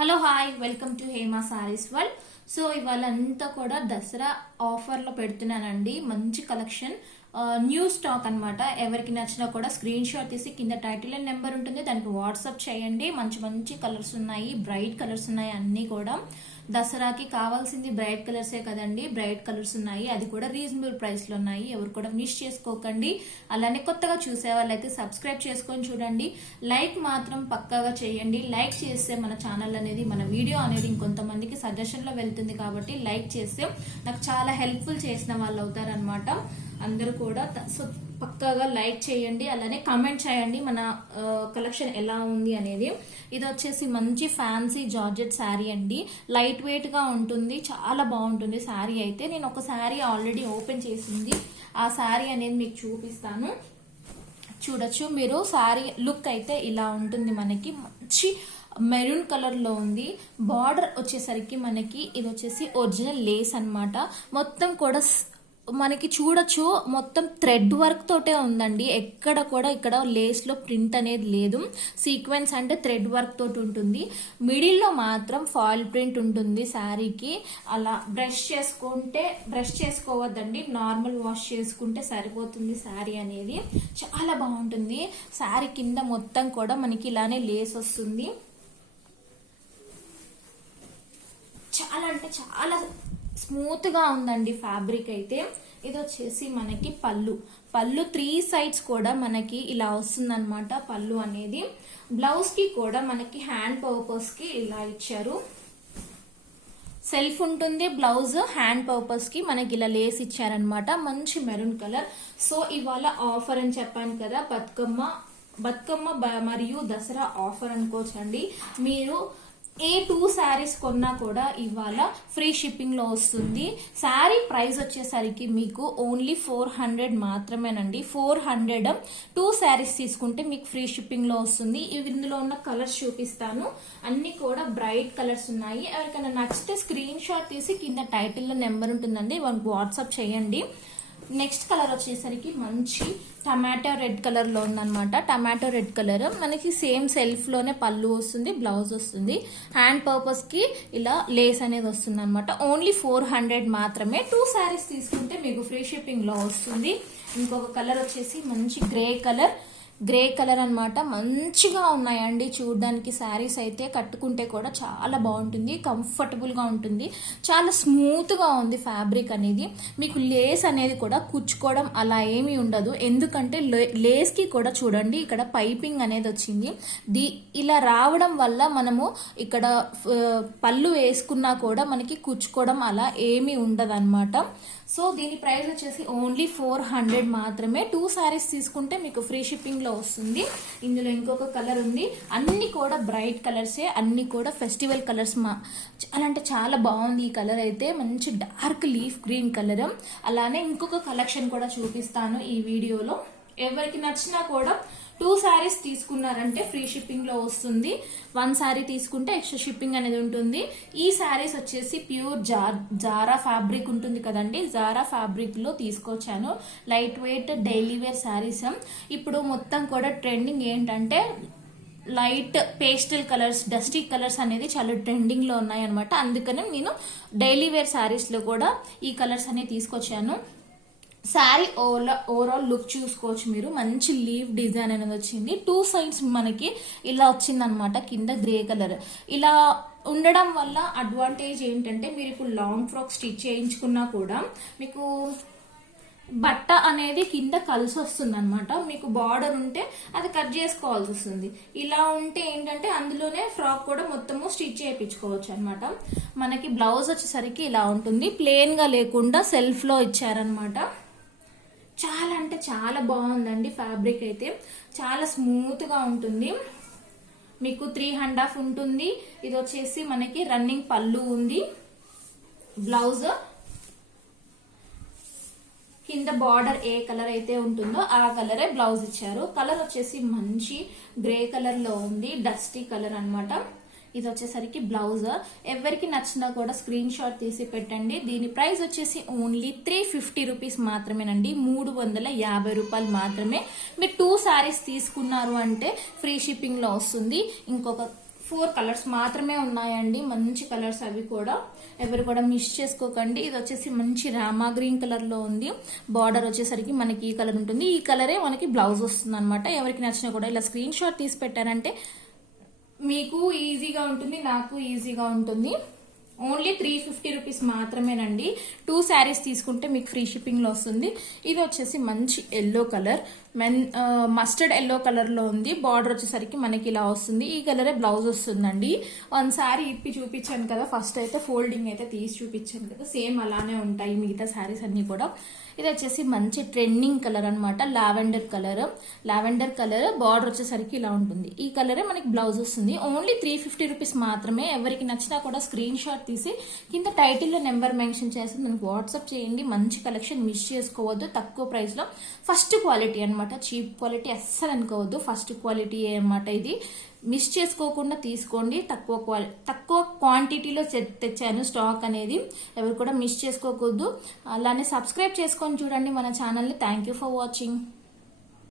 Hello hi welcome to Hema saris world. So ఇవాళ అంతా కూడా దసరా ఆఫర్లో పెడుతున్నానండి. మంచి కలెక్షన్, న్యూ స్టాక్ అన్నమాట. ఎవరికి నచ్చినా కూడా స్క్రీన్ షాట్ తీసి కింద టైటిల్ అండ్ నెంబర్ ఉంటుంది, దానికి వాట్సాప్ చేయండి. మంచి మంచి కలర్స్ ఉన్నాయి, బ్రైట్ కలర్స్ ఉన్నాయి. అన్నీ కూడా దసరాకి కావాల్సింది బ్రైట్ కలర్సే కదండి. బ్రైట్ కలర్స్ ఉన్నాయి, అది కూడా రీజనబుల్ ప్రైస్ లో ఉన్నాయి. ఎవరు కూడా మిస్ చేసుకోకండి. అలానే కొత్తగా చూసే వాళ్ళైతే సబ్స్క్రైబ్ చేసుకొని చూడండి. లైక్ మాత్రం పక్కాగా చేయండి. లైక్ చేస్తే మన ఛానల్ అనేది, మన వీడియో అనేది ఇంకొంతమందికి సజెషన్ లో వెళ్తుంది. కాబట్టి లైక్ చేస్తే నాకు చాలా హెల్ప్ఫుల్ చేసిన వాళ్ళు అవుతారనమాట. అందరూ కూడా పక్కాగా లైక్ చేయండి. అలానే కామెంట్ చేయండి మన కలెక్షన్ ఎలా ఉంది అనేది. ఇది వచ్చేసి మంచి ఫ్యాన్సీ జార్జెట్ శారీ అండి. లైట్ వెయిట్ గా ఉంటుంది, చాలా బాగుంటుంది శారీ అయితే. నేను ఒక శారీ ఆల్రెడీ ఓపెన్ చేసింది, ఆ శారీ అనేది మీకు చూపిస్తాను. చూడొచ్చు మీరు. శారీ లుక్ అయితే ఇలా ఉంటుంది. మనకి మంచి మెరూన్ కలర్ లో ఉంది. బార్డర్ వచ్చేసరికి మనకి ఇది వచ్చేసి ఒరిజినల్ లేస్ అన్నమాట. మొత్తం కూడా మనకి చూడొచ్చు, మొత్తం థ్రెడ్ వర్క్ తోటే ఉందండి. ఎక్కడ కూడా ఇక్కడ లేస్ లో ప్రింట్ అనేది లేదు. సీక్వెన్స్ అంటే థ్రెడ్ వర్క్ తోటి ఉంటుంది. మిడిల్ లో మాత్రం ఫాయిల్ ప్రింట్ ఉంటుంది శారీకి. అలా బ్రష్ చేసుకోవద్దండి, నార్మల్ వాష్ చేసుకుంటే సరిపోతుంది శారీ అనేది. చాలా బాగుంటుంది. శారీ కింద మొత్తం కూడా మనకి ఇలానే లేస్ వస్తుంది. చాలా అంటే చాలా స్మూత్ గా ఉందండి ఫ్యాబ్రిక్ అయితే. ఇది వచ్చేసి మనకి పళ్ళు 3 సైడ్స్ కూడా మనకి ఇలా వస్తుంది అనమాట. పళ్ళు అనేది బ్లౌజ్ కి కూడా మనకి హ్యాండ్ పర్పస్ కి ఇలా ఇచ్చారు. సెల్ఫ్ ఉంటుంది బ్లౌజ్, హ్యాండ్ పర్పస్ కి మనకి ఇలా లేస్ ఇచ్చారనమాట. మంచి మెరూన్ కలర్. సో ఇవాళ ఆఫర్ అని చెప్పాను కదా, బతుకమ్మ మరియు దసరా ఆఫర్ అనుకోవచ్చండి. మీరు ఏ 2 శారీస్ కొన్నా కూడా ఇవాళ ఫ్రీ షిప్పింగ్ లో వస్తుంది. శారీ ప్రైస్ వచ్చేసరికి మీకు ఓన్లీ 400 మాత్రమేనండి. 400 2 శారీస్ తీసుకుంటే మీకు ఫ్రీ షిప్పింగ్ లో వస్తుంది. ఇందులో ఉన్న కలర్స్ చూపిస్తాను. అన్ని కూడా బ్రైట్ కలర్స్ ఉన్నాయి. ఎవరికైనా నచ్చితే స్క్రీన్ షాట్ తీసి కింద టైటిల్ లో నెంబర్ ఉంటుందండి, వాళ్ళకి వాట్సాప్ చేయండి. నెక్స్ట్ కలర్ వచ్చేసరికి మంచి టమాటో రెడ్ కలర్ లో ఉందన్నమాట. టమాటో రెడ్ కలర్ మనకి సేమ్ సెల్ఫ్ లోనే పళ్ళు వస్తుంది, బ్లౌజ్ వస్తుంది. హ్యాండ్ పర్పస్ కి ఇలా లేస్ అనేది వస్తుంది అనమాట. ఓన్లీ 400 మాత్రమే. 2 శారీస్ తీసుకుంటే మీకు ఫ్రీ షిప్పింగ్ లో వస్తుంది. ఇంకొక కలర్ వచ్చేసి మంచి గ్రే కలర్ అన్నమాట. మంచిగా ఉన్నాయండి చూడడానికి. శారీస్ అయితే కట్టుకుంటే కూడా చాలా బాగుంటుంది, కంఫర్టబుల్ గా ఉంటుంది. చాలా స్మూత్ గా ఉంది ఫ్యాబ్రిక్ అనేది. మీకు లేస్ అనేది కూడా కుచ్చుకోవడం అలా ఏమీ ఉండదు. ఎందుకంటే లేస్ కి కూడా చూడండి ఇక్కడ పైపింగ్ అనేది వచ్చింది. ఇలా రావడం వల్ల మనము ఇక్కడ పళ్ళు వేసుకున్నా కూడా మనకి కుచ్చుకోవడం అలా ఏమీ ఉండదు అనమాట. సో దీని ప్రైస్ వచ్చేసి ఓన్లీ 400 మాత్రమే. 2 శారీస్ తీసుకుంటే మీకు ఫ్రీ షిప్పింగ్ లో వస్తుంది. ఇందులో ఇంకొక కలర్ ఉంది. అన్ని కూడా బ్రైట్ కలర్సే, అన్ని కూడా ఫెస్టివల్ కలర్స్. చాలా అంటే చాలా బాగుంది ఈ కలర్ అయితే. మంచి డార్క్ లీఫ్ గ్రీన్ కలర్. అలానే ఇంకొక కలెక్షన్ కూడా చూపిస్తాను ఈ వీడియోలో. ఎవరికి నచ్చినా కూడా 2 శారీస్ తీసుకున్నారంటే ఫ్రీ షిప్పింగ్ లో వస్తుంది. 1 శారీ తీసుకుంటే ఎక్స్ట్రా షిప్పింగ్ అనేది ఉంటుంది. ఈ శారీస్ వచ్చేసి ప్యూర్ జారా ఫ్యాబ్రిక్ ఉంటుంది కదండి, జారా ఫ్యాబ్రిక్ లో తీసుకొచ్చాను. Light weight daily wear saris. ఇప్పుడు మొత్తం కూడా ట్రెండింగ్ ఏంటంటే light pastel colours, dusty colours అనేది చాలా ట్రెండింగ్ లో ఉన్నాయి అనమాట. అందుకనే నేను డైలీ వేర్ శారీస్ లో కూడా ఈ కలర్స్ అనేవి తీసుకొచ్చాను. శారీ ఓవరాల్ లుక్ చూసుకోవచ్చు మీరు. మంచి లీవ్ డిజైన్ అనేది వచ్చింది. 2 సైడ్స్ మనకి ఇలా వచ్చింది అనమాట. కింద గ్రే కలర్ ఇలా ఉండడం వల్ల అడ్వాంటేజ్ ఏంటంటే, మీరు ఇప్పుడు లాంగ్ ఫ్రాక్ స్టిచ్ చేయించుకున్నా కూడా మీకు బట్ట అనేది కింద కలిసి వస్తుంది అనమాట. మీకు బార్డర్ ఉంటే అది కట్ చేసుకోవాల్సి వస్తుంది. ఇలా ఉంటే ఏంటంటే అందులోనే ఫ్రాక్ కూడా మొత్తము స్టిచ్ చేయించుకోవచ్చు అనమాట. మనకి బ్లౌజ్ వచ్చేసరికి ఇలా ఉంటుంది, ప్లెయిన్ గా లేకుండా సెల్ఫ్ లో ఇచ్చారనమాట. చాలా అంటే చాలా బాగుందండి ఫ్యాబ్రిక్ అయితే. చాలా స్మూత్ గా ఉంటుంది. మీకు 3.5 ఉంటుంది. ఇది వచ్చేసి మనకి రన్నింగ్ పళ్ళు ఉంది. బ్లౌజ్ కింద బార్డర్ ఏ కలర్ అయితే ఉంటుందో ఆ కలరే బ్లౌజ్ ఇచ్చారు. కలర్ వచ్చేసి మంచి గ్రే కలర్ లో ఉంది, డస్టీ కలర్ అన్నమాట. ఇది వచ్చేసరికి బ్లౌజ్. ఎవరికి నచ్చినా కూడా స్క్రీన్ షాట్ తీసి పెట్టండి. దీని ప్రైస్ వచ్చేసి ఓన్లీ 350 రూపీస్ మాత్రమేనండి. 350 రూపాయలు మాత్రమే. మీరు 2 శారీస్ తీసుకున్నారు అంటే ఫ్రీ షిప్పింగ్ లో వస్తుంది. ఇంకొక 4 కలర్స్ మాత్రమే ఉన్నాయండి. మంచి కలర్స్ అవి కూడా, ఎవరు కూడా మిస్ చేసుకోకండి. ఇది వచ్చేసి మంచి రామా గ్రీన్ కలర్ లో ఉంది. బార్డర్ వచ్చేసరికి మనకి ఈ కలర్ ఉంటుంది. ఈ కలరే మనకి బ్లౌజ్ వస్తుంది అనమాట. ఎవరికి నచ్చినా కూడా ఇలా స్క్రీన్ షాట్ తీసి పెట్టారంటే మీకు ఈజీగా ఉంటుంది, నాకు ఈజీగా ఉంటుంది. ఓన్లీ 350 రూపీస్ మాత్రమేనండి. 2 శారీస్ తీసుకుంటే మీకు ఫ్రీ షిప్పింగ్ లో వస్తుంది. ఇది వచ్చేసి మంచి yellow colour, mustard yellow colour లో ఉంది. బార్డర్ వచ్చేసరికి మనకి ఇలా వస్తుంది. ఈ కలరే బ్లౌజ్ వస్తుందండి. 1 శారీ ఇప్పి చూపించాను కదా, ఫస్ట్ అయితే ఫోల్డింగ్ అయితే తీసి చూపించాను కదా, సేమ్ అలానే ఉంటాయి మిగతా శారీస్ అన్ని కూడా. ఇది వచ్చేసి మంచి ట్రెండింగ్ కలర్ అనమాట, లావెండర్ కలర్. బార్డర్ వచ్చేసరికి ఇలా ఉంటుంది. ఈ కలరే మనకి బ్లౌజ్ వస్తుంది. ఓన్లీ 350 రూపీస్ మాత్రమే. ఎవరికి నచ్చినా కూడా స్క్రీన్ షాట్ తీసి కింద టైటిల్లో నెంబర్ మెన్షన్ చేసి మనకి వాట్సాప్ చేయండి. మంచి కలెక్షన్ మిస్ చేసుకోవద్దు. తక్కువ ప్రైస్ లో ఫస్ట్ క్వాలిటీ అనమాట, చీప్ క్వాలిటీ అస్సలు అనుకోవద్దు, ఫస్ట్ క్వాలిటీ అనమాట. ఇది మిస్ చేసుకోకుండా తీసుకోండి. తక్కువ క్వాంటిటీలో తెచ్చాను స్టాక్ అనేది, ఎవరు కూడా మిస్ చేసుకోకూడదు. అలానే సబ్స్క్రైబ్ చేసుకొని చూడండి మన ఛానల్ని. Thank you for watching.